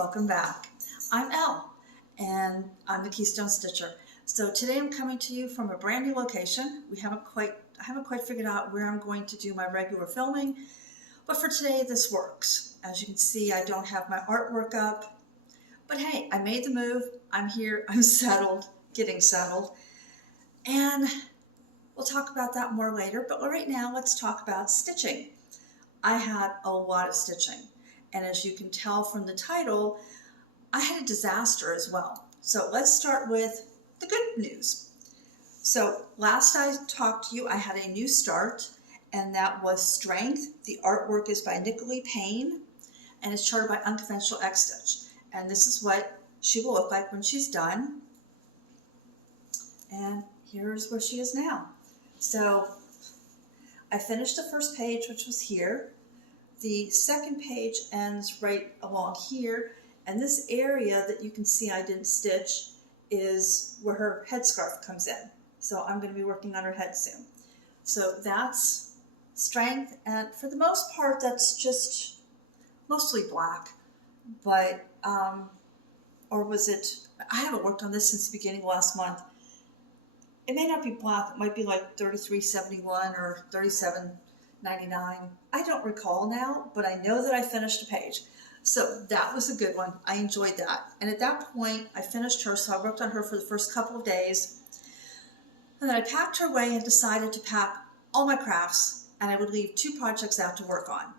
welcome back. I'm Elle, and I'm the Keystone Stitcher. So today I'm coming to you from a brand new location. I haven't quite figured out where I'm going to do my regular filming, but for today this works. As you can see, I don't have my artwork up, but hey, I made the move. I'm here, I'm settled, getting settled, and we'll talk about that more later. But right now, let's talk about stitching. I had a lot of stitching. And as you can tell from the title, I had a disaster as well. So let's start with the good news. So last I talked to you, I had a new start, and that was Strength. The artwork is by Nicolee Payne, and it's charted by Unconventional X Stitch. And this is what she will look like when she's done. And here's where she is now. So I finished the first page, which was here. The second page ends right along here, and this area that you can see I didn't stitch is where her headscarf comes in. So I'm going to be working on her head soon. So that's Strength, and for the most part that's just mostly black, but or was it, I haven't worked on this since the beginning of last month. It may not be black, it might be like 33.71 or 37.99. I don't recall now, but I know that I finished a page. So that was a good one. I enjoyed that. And at that point, I finished her, so I worked on her for the first couple of days. And then I packed her away and decided to pack all my crafts, and I would leave 2 projects out to work on.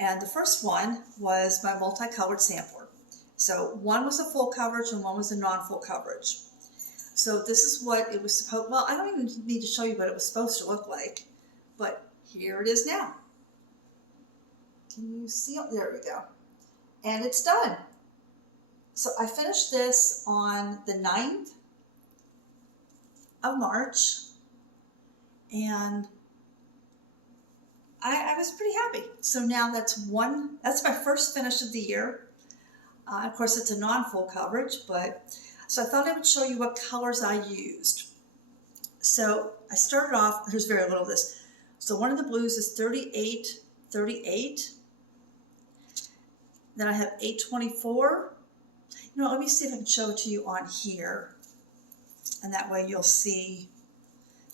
And the first one was my multicolored sampler. So one was a full coverage and one was a non-full coverage. So this is what it was supposed, well, I don't even need to show you what it was supposed to look like, but here it is now. Can you see it? There we go. And it's done. So I finished this on the 9th of March, and I was pretty happy. So now that's my first finish of the year. Of course, it's a non-full coverage, but so I thought I would show you what colors I used. So I started off, there's very little of this. So one of the blues is 38. Then I have 824. You know, let me see if I can show it to you on here. And that way you'll see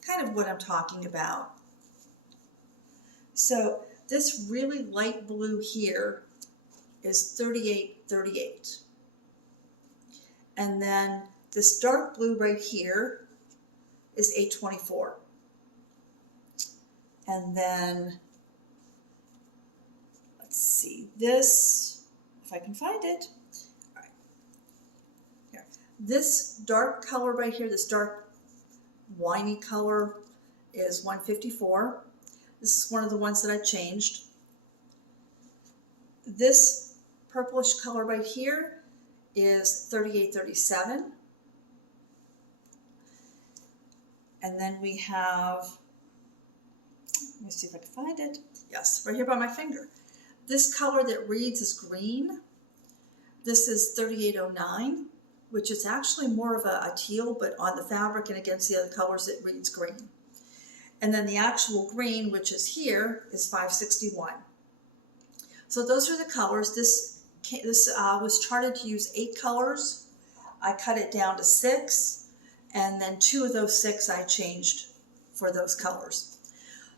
kind of what I'm talking about. So this really light blue here is 38. And then this dark blue right here is 824. And then, let's see, this, if I can find it. All right. Here. This dark color right here, this dark winey color is 154. This is one of the ones that I changed. This purplish color right here is 3837. And then we have, let me see if I can find it. Yes, right here by my finger. This color that reads is green. This is 3809, which is actually more of a teal, but on the fabric and against the other colors it reads green. And then the actual green, which is here, is 561. So those are the colors. This was charted to use 8 colors. I cut it down to 6, and then 2 of those 6 I changed for those colors.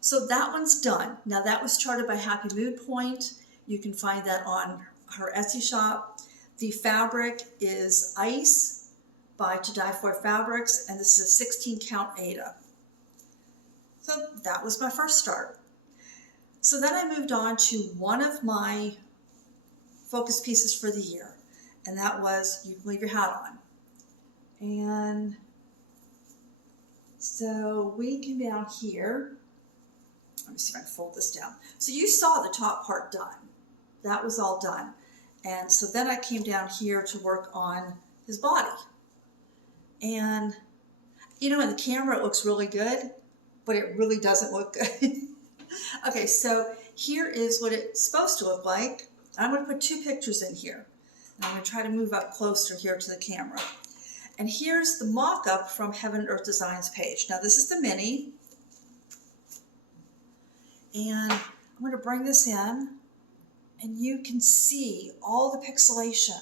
So that one's done. Now that was charted by HappyMootPoint. You can find that on her Etsy shop. The fabric is Ice by To Die For Fabrics, and this is a 16 count Aida. So that was my first start. So then I moved on to one of my focus pieces for the year, and that was You Can Leave Your Hat On. And so we came down here. Let me see if I can fold this down. So you saw the top part done. That was all done. And so then I came down here to work on his body. And you know, in the camera it looks really good, but it really doesn't look good. Okay, so here is what it's supposed to look like. I'm going to put 2 pictures in here. And I'm going to try to move up closer here to the camera. And here's the mock-up from Heaven and Earth Designs page. Now this is the mini. And I'm going to bring this in, and you can see all the pixelation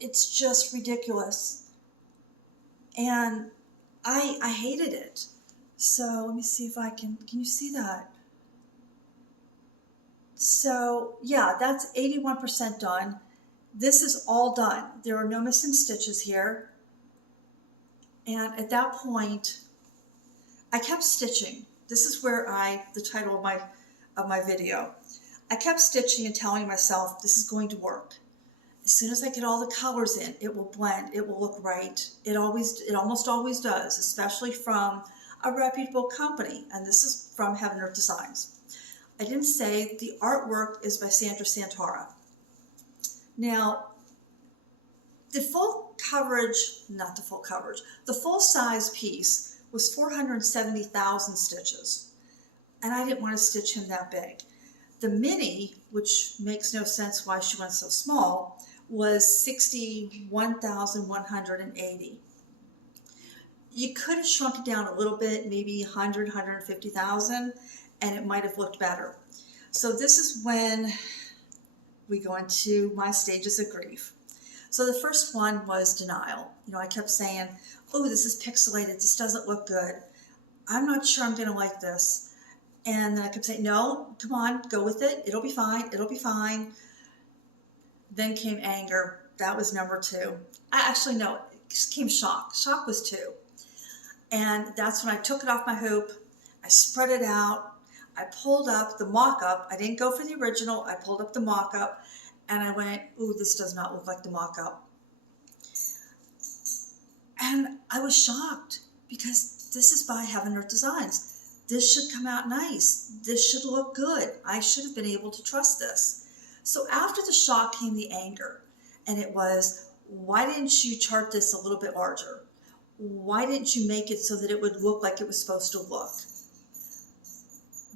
it's just ridiculous. And I hated it. So let me see if I can you see that? So yeah, that's 81% done. This is all done. There are no missing stitches here. And at that point, I kept stitching. This is where the title of my video. I kept stitching and telling myself this is going to work. As soon as I get all the colors in, it will blend, it will look right. It almost always does, especially from a reputable company. And this is from Heaven Earth Designs. I didn't say the artwork is by Santara. Now, the full size piece was 470,000 stitches. And I didn't want to stitch him that big. The mini, which makes no sense why she went so small, was 61,180. You could have shrunk it down a little bit, maybe 100, 150,000, and it might have looked better. So this is when we go into my stages of grief. So the first one was denial. You know, I kept saying, oh, this is pixelated, this doesn't look good. I'm not sure I'm gonna like this. And then I kept saying, no, come on, go with it, it'll be fine, it'll be fine. Then came anger, that was number 2. No, it came shock. Shock was 2. And that's when I took it off my hoop, I spread it out, I pulled up the mock-up. I didn't go for the original, I pulled up the mock-up, and I went, ooh, this does not look like the mock-up. And I was shocked, because this is by Heaven Earth Designs. This should come out nice. This should look good. I should have been able to trust this. So after the shock came the anger, and it was, why didn't you chart this a little bit larger? Why didn't you make it so that it would look like it was supposed to look?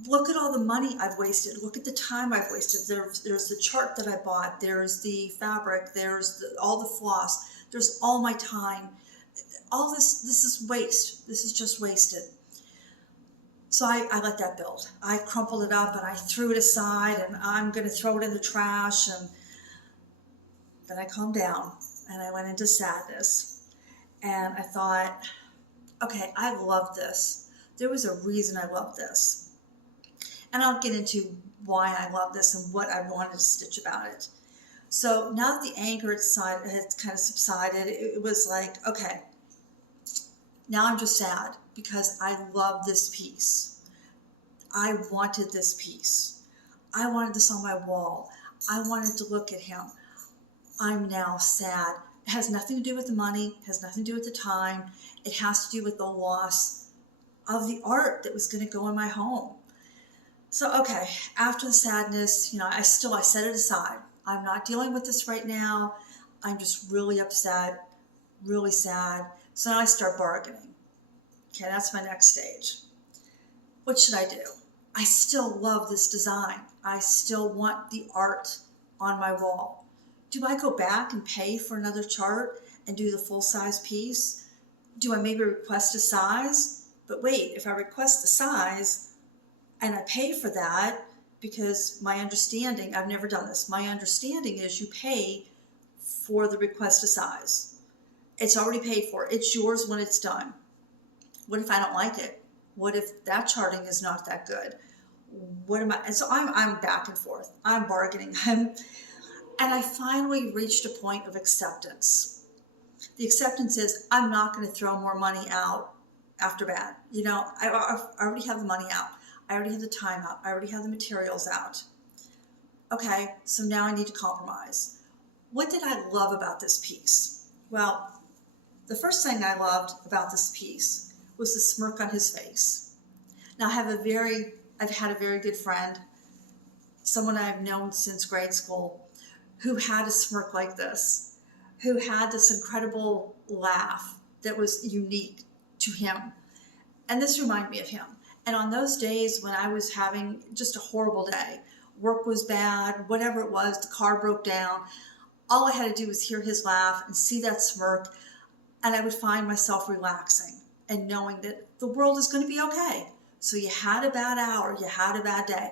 Look at all the money I've wasted. Look at the time I've wasted. There's the chart that I bought. There's the fabric. There's all the floss. There's all my time. All this is waste. This is just wasted. So I let that build. I crumpled it up and I threw it aside, and I'm going to throw it in the trash. And then I calmed down and I went into sadness. And I thought, okay, I love this. There was a reason I loved this. And I'll get into why I love this and what I wanted to stitch about it. So now that the anger had kind of subsided, it was like, okay, now I'm just sad because I love this piece. I wanted this piece. I wanted this on my wall. I wanted to look at him. I'm now sad. It has nothing to do with the money. It has nothing to do with the time. It has to do with the loss of the art that was going to go in my home. So, okay, after the sadness, you know, I set it aside. I'm not dealing with this right now. I'm just really upset, really sad. So now I start bargaining. Okay, that's my next stage. What should I do? I still love this design. I still want the art on my wall. Do I go back and pay for another chart and do the full size piece? Do I maybe request a size? But wait, if I request the size, and I pay for that, because my understanding, I've never done this, my understanding is you pay for the request a size. It's already paid for. It's yours when it's done. What if I don't like it? What if that charting is not that good? What am I? And so I'm back and forth. I'm bargaining. And I finally reached a point of acceptance. The acceptance is I'm not going to throw more money out after bad. You know, I already have the money out. I already have the time out. I already have the materials out. Okay, so now I need to compromise. What did I love about this piece? Well, the first thing I loved about this piece was the smirk on his face. Now I've had a very good friend, someone I've known since grade school, who had a smirk like this, who had this incredible laugh that was unique to him. And this reminded me of him. And on those days when I was having just a horrible day, work was bad, whatever it was, the car broke down, all I had to do was hear his laugh and see that smirk, and I would find myself relaxing and knowing that the world is going to be okay. So you had a bad hour, you had a bad day.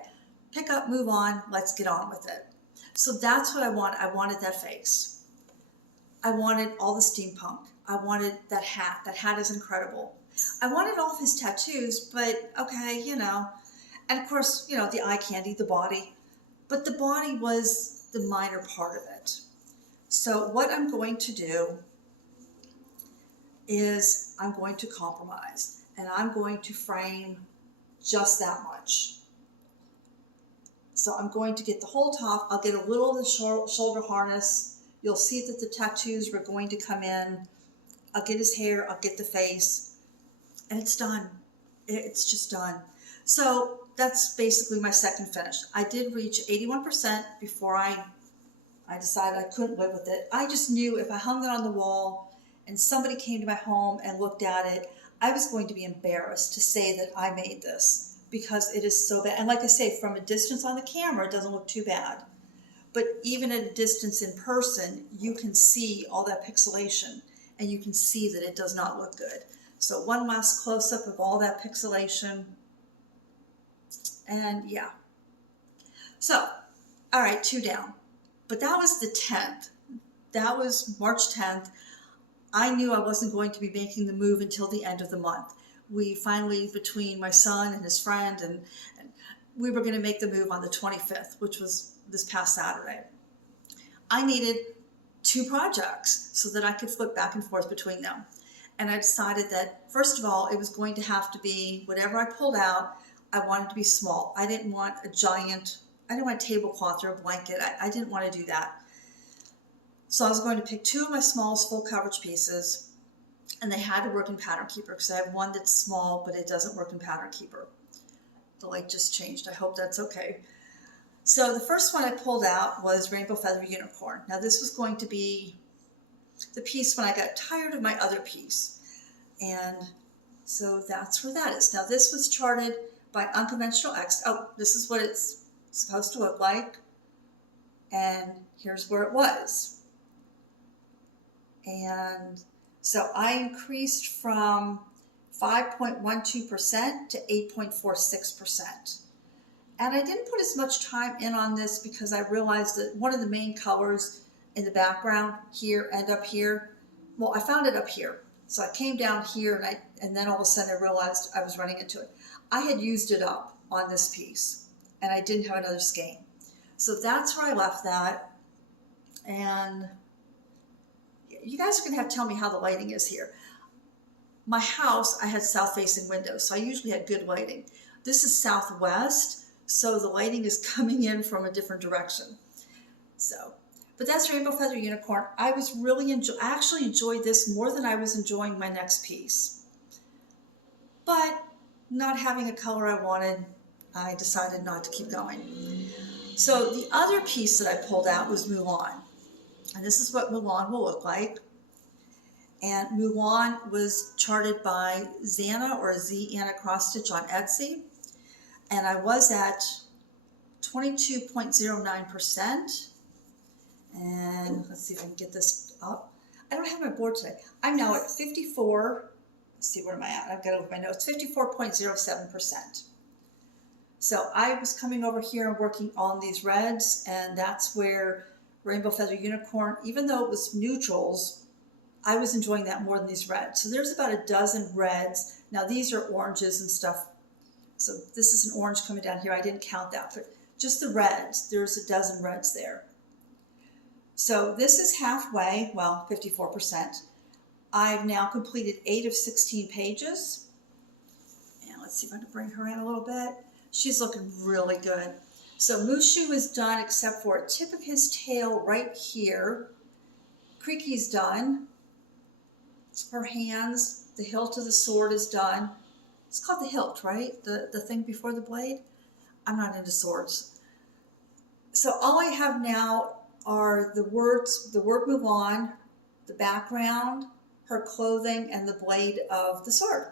Pick up, move on, let's get on with it. So that's what I want. I wanted that face. I wanted all the steampunk. I wanted that hat. That hat is incredible. I wanted all of his tattoos, but okay, you know. And of course, you know, the eye candy, the body. But the body was the minor part of it. So what I'm going to do is I'm going to compromise. And I'm going to frame just that much. So I'm going to get the whole top. I'll get a little of the shoulder harness. You'll see that the tattoos were going to come in. I'll get his hair, I'll get the face, and it's done. It's just done. So that's basically my second finish. I did reach 81% before I decided I couldn't live with it. I just knew if I hung it on the wall and somebody came to my home and looked at it, I was going to be embarrassed to say that I made this because it is so bad. And like I say, from a distance on the camera, it doesn't look too bad. But even at a distance in person, you can see all that pixelation and you can see that it does not look good. So one last close-up of all that pixelation. And yeah. So, all right, 2 down. But that was the 10th. That was March 10th. I knew I wasn't going to be making the move until the end of the month. We finally, between my son and his friend, and we were going to make the move on the 25th, which was this past Saturday. I needed 2 projects so that I could flip back and forth between them. And I decided that, first of all, it was going to have to be, whatever I pulled out, I wanted to be small. I didn't want a giant, I didn't want a tablecloth or a blanket. I didn't want to do that. So I was going to pick 2 of my smallest full coverage pieces, and they had to work in Pattern Keeper because I have one that's small, but it doesn't work in Pattern Keeper. The light just changed. I hope that's okay. So the first one I pulled out was Rainbow Feather Unicorn. Now this was going to be the piece when I got tired of my other piece. And so that's where that is. Now this was charted by Unconventional X. Oh, this is what it's supposed to look like. And here's where it was. And so I increased from 5.12% to 8.46%. And I didn't put as much time in on this because I realized that one of the main colors in the background here and up here, well, I found it up here. So I came down here and then all of a sudden I realized I was running into it. I had used it up on this piece and I didn't have another skein. So that's where I left that. And you guys are going to have to tell me how the lighting is here. My house, I had south-facing windows, so I usually had good lighting. This is southwest, so the lighting is coming in from a different direction. So, but that's Rainbow Feather Unicorn. I was really I actually enjoyed this more than I was enjoying my next piece. But not having a color I wanted, I decided not to keep going. So the other piece that I pulled out was Mulan. And this is what Mulan will look like. And Mulan was charted by Zanna or ZAnnaCrossStitch on Etsy. And I was at 22.09%. And let's see if I can get this up. I don't have my board today. I'm now at 54. Let's see, where am I at? I've got to look at my notes. 54.07%. So I was coming over here and working on these reds, and that's where Rainbow Feather Unicorn, even though it was neutrals, I was enjoying that more than these reds. So there's about a dozen reds. Now these are oranges and stuff. So this is an orange coming down here. I didn't count that, but just the reds, there's a dozen reds there. So this is halfway, well, 54%. I've now completed 8 of 16 pages. And let's see if I can bring her in a little bit. She's looking really good. So Mushu is done except for a tip of his tail right here. Creaky's done. Her hands, the hilt of the sword is done. It's called the hilt, right? The thing before the blade? I'm not into swords. So all I have now are the word Mulan, the background, her clothing, and the blade of the sword.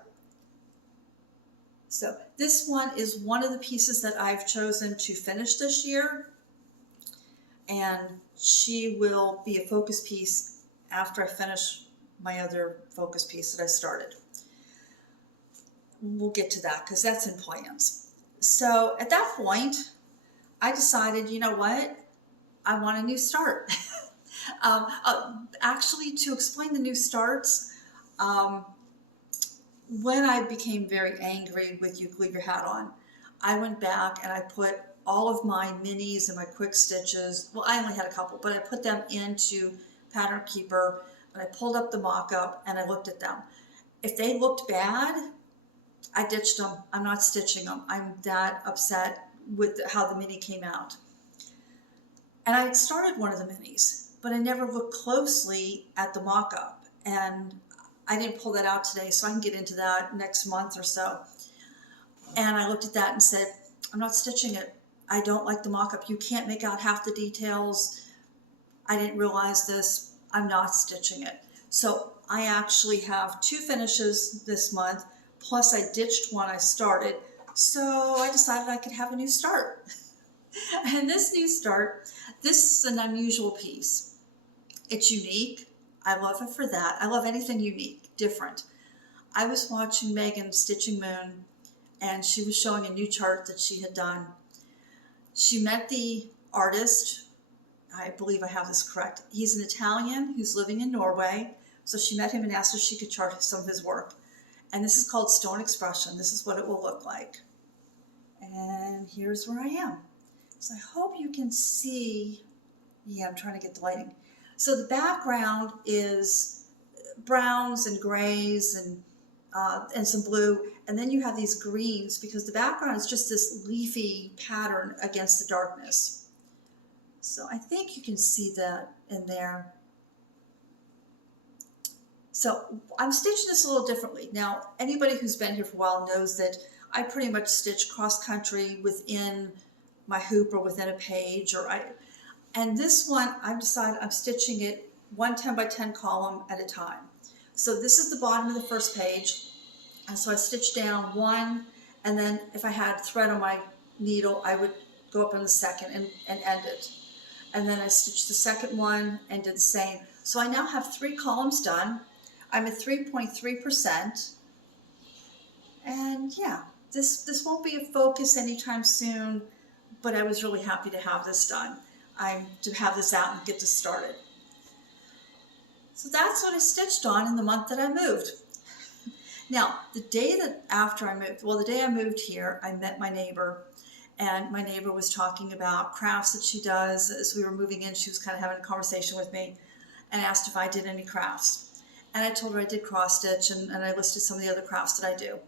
So this one is one of the pieces that I've chosen to finish this year. And she will be a focus piece after I finish my other focus piece that I started. We'll get to that because that's in plans. So at that point, I decided, you know what? I want a new start. Actually, to explain the new starts, when I became very angry with You Leave Your Hat On, I went back and I put all of my minis and my quick stitches, well, I only had a couple, but I put them into Pattern Keeper, and I pulled up the mock-up and I looked at them. If they looked bad, I ditched them. I'm not stitching them. I'm that upset with how the mini came out. And I had started one of the minis, but I never looked closely at the mock-up. And I didn't pull that out today, so I can get into that next month or so. And I looked at that and said, I'm not stitching it. I don't like the mock-up. You can't make out half the details. I didn't realize this. I'm not stitching it. So I actually have 2 finishes this month, plus I ditched one I started. So I decided I could have a new start. And this new start, this is an unusual piece. It's unique. I love it for that. I love anything unique, different. I was watching Megan Stitching Moon, and she was showing a new chart that she had done. She met the artist. I believe I have this correct. He's an Italian who's living in Norway. So she met him and asked if she could chart some of his work. And this is called Stone Expression. This is what it will look like. And here's where I am. So I hope you can see. Yeah, I'm trying to get the lighting. So the background is browns and grays and some blue. And then you have these greens because the background is just this leafy pattern against the darkness. So I think you can see that in there. So I'm stitching this a little differently. Now, anybody who's been here for a while knows that I pretty much stitch cross country within my hoop or within a page. And this one, I've decided I'm stitching it 1 10 by 10 column at a time. So this is the bottom of the first page. And so I stitch down 1, and then if I had thread on my needle, I would go up on the second and end it. And then I stitch the second one and did the same. So I now have 3 columns done. I'm at 3.3%. And yeah, this won't be a focus anytime soon, but I was really happy to have this done. To have this out and get this started. So that's what I stitched on in the month that I moved. Now, the day that after I moved, well, the day I moved here, I met my neighbor, and my neighbor was talking about crafts that she does. As we were moving in, she was kind of having a conversation with me and asked if I did any crafts. And I told her I did cross stitch, and I listed some of the other crafts that I do.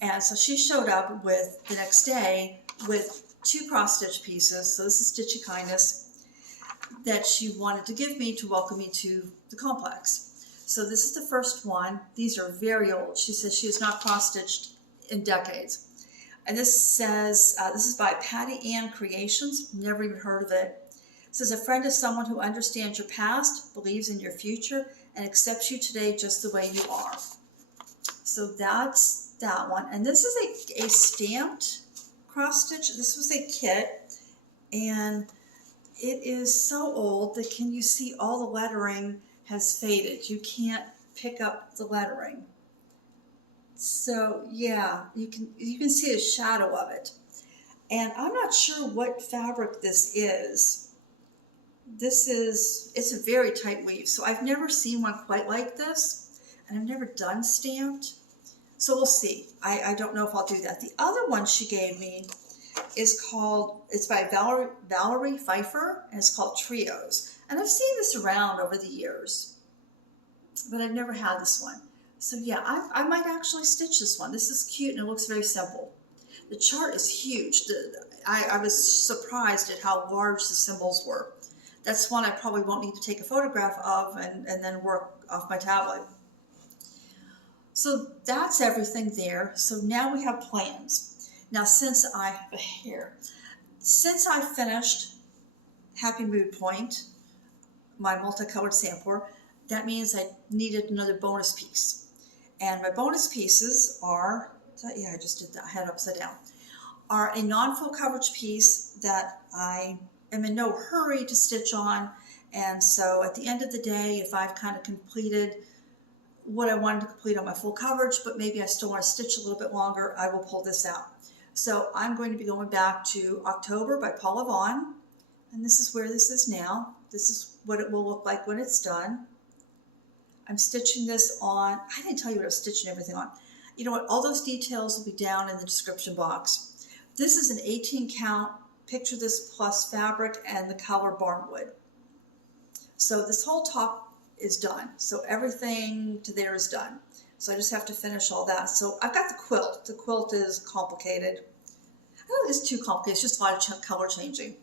And so she showed up with the next day with 2 cross stitch pieces. So this is Stitchy Kindness that she wanted to give me to welcome me to the complex. So this is the first one. These are very old. She says she has not cross-stitched in decades. And this says, this is by Patty Ann Creations. Never even heard of it. It says, a friend is someone who understands your past, believes in your future, and accepts you today just the way you are. So that's that one. And this is a stamped cross-stitch. This was a kit. And it is so old that can you see all the lettering has faded. You can't pick up the lettering. So yeah, you can see a shadow of it. And I'm not sure what fabric this is. It's a very tight weave. So I've never seen one quite like this, and I've never done stamped. So we'll see. I don't know if I'll do that. The other one she gave me is it's by Valerie Pfeiffer, and it's called Trios. And I've seen this around over the years, but I've never had this one. So yeah, I might actually stitch this one. This is cute and it looks very simple. The chart is huge. I was surprised at how large the symbols were. That's one I probably won't need to take a photograph of and then work off my tablet. So that's everything there. So now we have plans. Now since I finished HappyMootPoint, my multicolored sampler, that means I needed another bonus piece. And my bonus pieces are, yeah, I just did that, I had it upside down, are a non-full coverage piece that I am in no hurry to stitch on. And so at the end of the day, if I've kind of completed what I wanted to complete on my full coverage, but maybe I still want to stitch a little bit longer, I will pull this out. So I'm going to be going back to October by Paula Vaughan. And this is where this is now. This is what it will look like when it's done. I'm stitching this on, I didn't tell you what I was stitching everything on. You know what, all those details will be down in the description box. This is an 18 count, picture this plus fabric and the color Barnwood. So this whole top is done. So everything to there is done. So I just have to finish all that. So I've got the quilt. The quilt is complicated. I don't think it's too complicated. It's just a lot of color changing.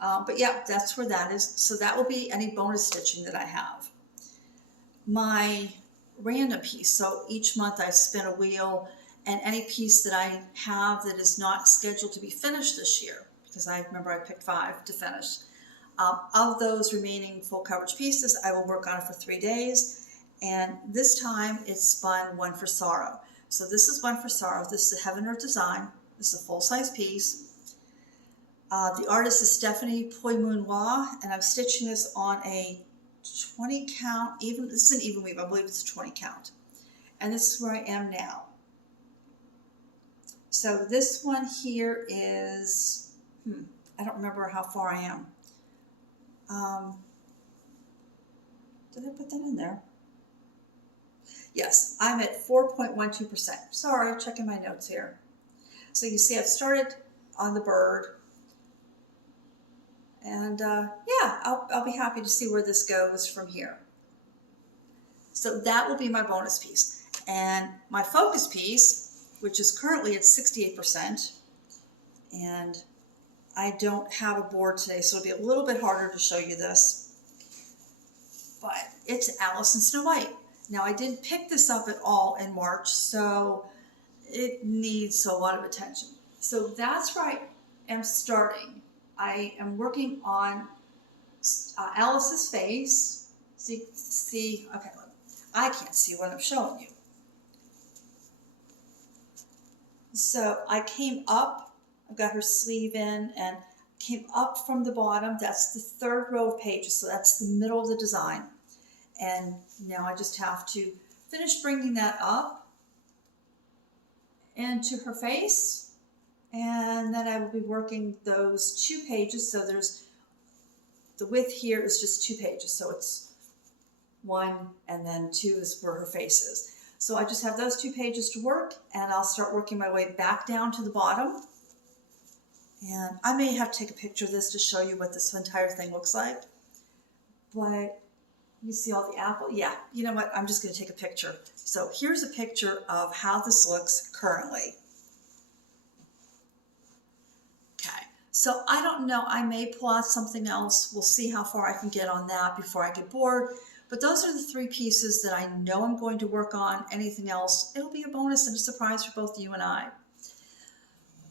But yeah, that's where that is. So that will be any bonus stitching that I have. My random piece. So each month I spin a wheel, and any piece that I have that is not scheduled to be finished this year, because I remember I picked 5 to finish. Of those remaining full coverage pieces, I will work on it for 3 days. And this time it's spun One for Sorrow. So this is One for Sorrow. This is a Heaven Earth design. This is a full-size piece. The artist is Nicolee Payne Charted, and I'm stitching this on a 20 count, even, this is an even weave, I believe it's a 20 count. And this is where I am now. So this one here is, I don't remember how far I am. Did I put that in there? Yes, I'm at 4.12%. Sorry, checking my notes here. So you see I've started on the bird. And yeah, I'll be happy to see where this goes from here. So that will be my bonus piece. And my focus piece, which is currently at 68%, and I don't have a board today, so it'll be a little bit harder to show you this, but it's Alice in Snow White. Now, I didn't pick this up at all in March, so it needs a lot of attention. So that's where I am starting. I am working on Alice's face. See, okay, look, I can't see what I'm showing you. So I came up, I've got her sleeve in, and came up from the bottom. That's the 3rd row of pages, so that's the middle of the design. And now I just have to finish bringing that up into her face. And then I will be working those 2 pages. So there's, the width here is just 2 pages. So it's 1 and then 2 is where her face is. So I just have those 2 pages to work, and I'll start working my way back down to the bottom. And I may have to take a picture of this to show you what this entire thing looks like. But you see all the apple? Yeah, you know what? I'm just going to take a picture. So here's a picture of how this looks currently. Okay, so I don't know. I may pull out something else. We'll see how far I can get on that before I get bored. But those are the 3 pieces that I know I'm going to work on. Anything else, it'll be a bonus and a surprise for both you and I.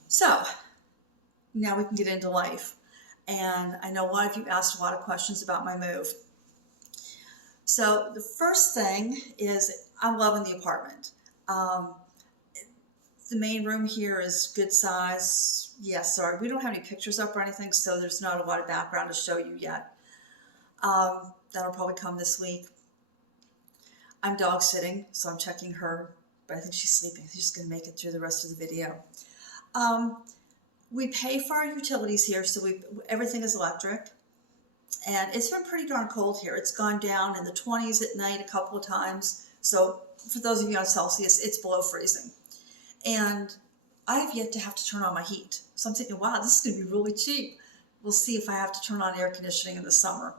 So now we can get into life. And I know a lot of you asked a lot of questions about my move. So the first thing is I'm loving the apartment. The main room here is good size. Yes, sorry, we don't have any pictures up or anything, so there's not a lot of background to show you yet. That'll probably come this week. I'm dog sitting, so I'm checking her, but I think she's sleeping. She's just going to make it through the rest of the video. We pay for our utilities here, so everything is electric. And it's been pretty darn cold here. It's gone down in the 20s at night a couple of times. So for those of you on Celsius, it's below freezing. And I have yet to have to turn on my heat. So I'm thinking, wow, this is going to be really cheap. We'll see if I have to turn on air conditioning in the summer.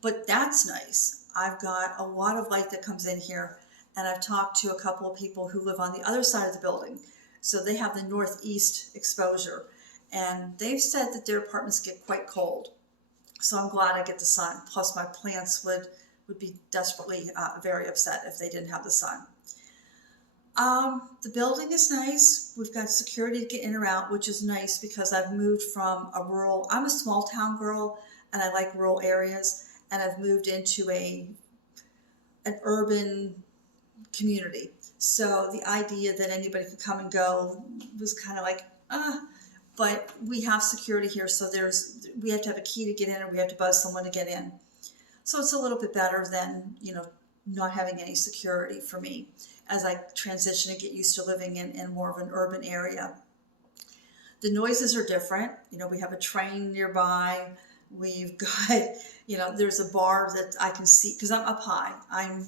But that's nice. I've got a lot of light that comes in here, and I've talked to a couple of people who live on the other side of the building. So they have the northeast exposure, and they've said that their apartments get quite cold. So I'm glad I get the sun. Plus my plants would be desperately very upset if they didn't have the sun. The building is nice. We've got security to get in or out, which is nice because I've moved from I'm a small town girl, and I like rural areas, and I've moved into an urban community. So the idea that anybody could come and go was kind of like, but we have security here, so we have to have a key to get in, or we have to buzz someone to get in. So it's a little bit better than, not having any security for me as I transition and get used to living in more of an urban area. The noises are different. We have a train nearby. We've got, you know, there's a bar that I can see, because I'm up high. I'm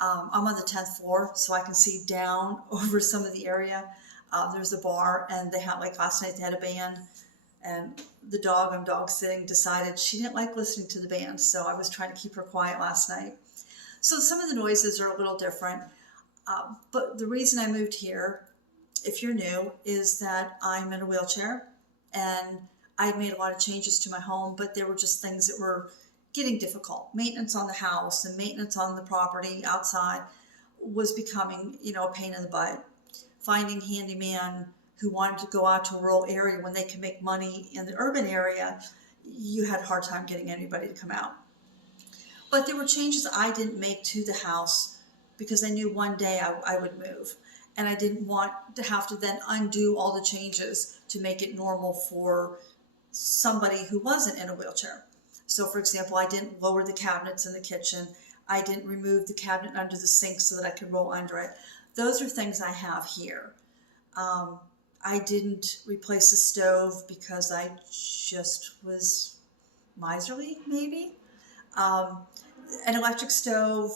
on the 10th floor, so I can see down over some of the area. There's a bar, and they had, like last night, they had a band, and the dog, I'm dog sitting, decided she didn't like listening to the band, so I was trying to keep her quiet last night. So some of the noises are a little different, but the reason I moved here, if you're new, is that I'm in a wheelchair, and I made a lot of changes to my home, but there were just things that were getting difficult. Maintenance on the house and maintenance on the property outside was becoming, you know, a pain in the butt. Finding handyman who wanted to go out to a rural area when they can make money in the urban area, you had a hard time getting anybody to come out. But there were changes I didn't make to the house because I knew one day I would move. And I didn't want to have to then undo all the changes to make it normal for somebody who wasn't in a wheelchair. So for example, I didn't lower the cabinets in the kitchen. I didn't remove the cabinet under the sink so that I could roll under it. Those are things I have here. I didn't replace the stove because I just was miserly, maybe. An electric stove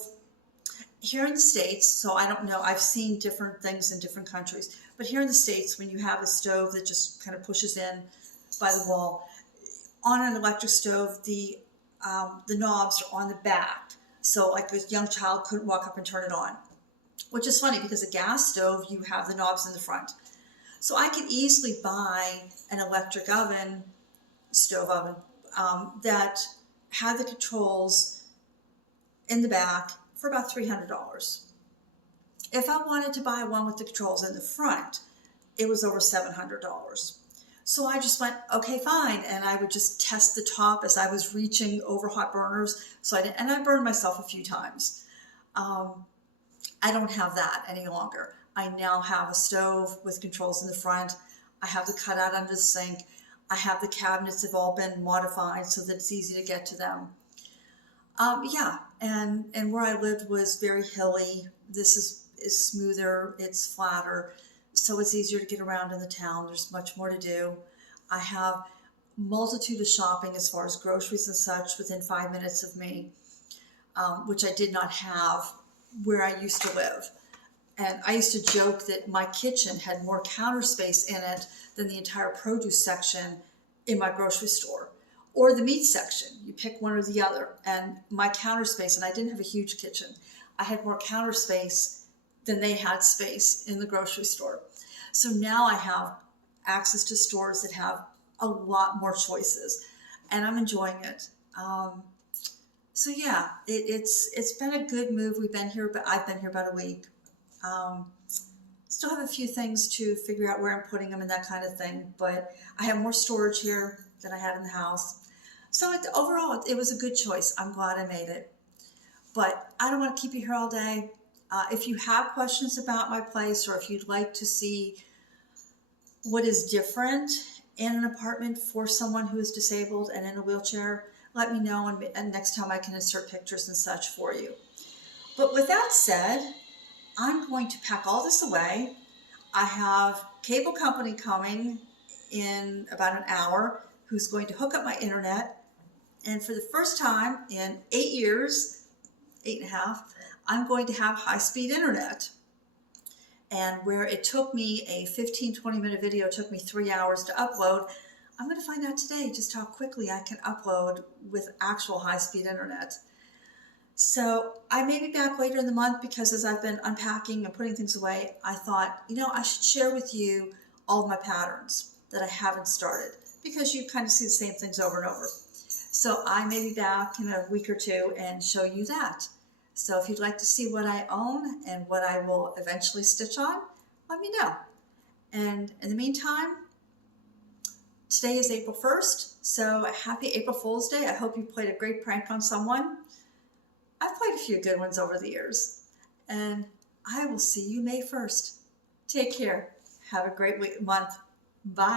here in the States, so I don't know, I've seen different things in different countries, but here in the States, when you have a stove that just kind of pushes in by the wall, on an electric stove, the knobs are on the back. So like a young child couldn't walk up and turn it on, which is funny because a gas stove, you have the knobs in the front. So I could easily buy an electric oven, stove oven, that had the controls in the back for about $300. If I wanted to buy one with the controls in the front, it was over $700. So I just went, okay, fine. And I would just test the top as I was reaching over hot burners. So and I burned myself a few times. I don't have that any longer. I now have a stove with controls in the front. I have the cutout under the sink. I have the cabinets have all been modified so that it's easy to get to them. Yeah, and where I lived was very hilly. This is smoother, it's flatter, so it's easier to get around in the town. There's much more to do. I have multitude of shopping as far as groceries and such within 5 minutes of me, which I did not have where I used to live. And I used to joke that my kitchen had more counter space in it than the entire produce section in my grocery store, or the meat section. You pick one or the other. And my counter space, and I didn't have a huge kitchen, I had more counter space than they had space in the grocery store. So now I have access to stores that have a lot more choices, and I'm enjoying it. So yeah, it's been a good move. We've been here, but I've been here about a week. Still have a few things to figure out where I'm putting them and that kind of thing, but I have more storage here than I had in the house. So overall, it was a good choice. I'm glad I made it. But I don't want to keep you here all day. If you have questions about my place, or if you'd like to see what is different in an apartment for someone who is disabled and in a wheelchair, let me know, and next time I can insert pictures and such for you. But with that said, I'm going to pack all this away. I have cable company coming in about an hour who's going to hook up my internet. And for the first time in 8 years, 8.5, I'm going to have high-speed internet. And where it took me a 15-20 minute video, took me 3 hours to upload, I'm going to find out today just how quickly I can upload with actual high-speed internet. So I may be back later in the month because as I've been unpacking and putting things away, I thought, you know, I should share with you all of my patterns that I haven't started, because you kind of see the same things over and over. So I may be back in a week or two and show you that. So if you'd like to see what I own and what I will eventually stitch on, let me know. And in the meantime, today is April 1st, so happy April Fool's Day. I hope you played a great prank on someone. I've played a few good ones over the years, and I will see you May 1st. Take care. Have a great month. Bye.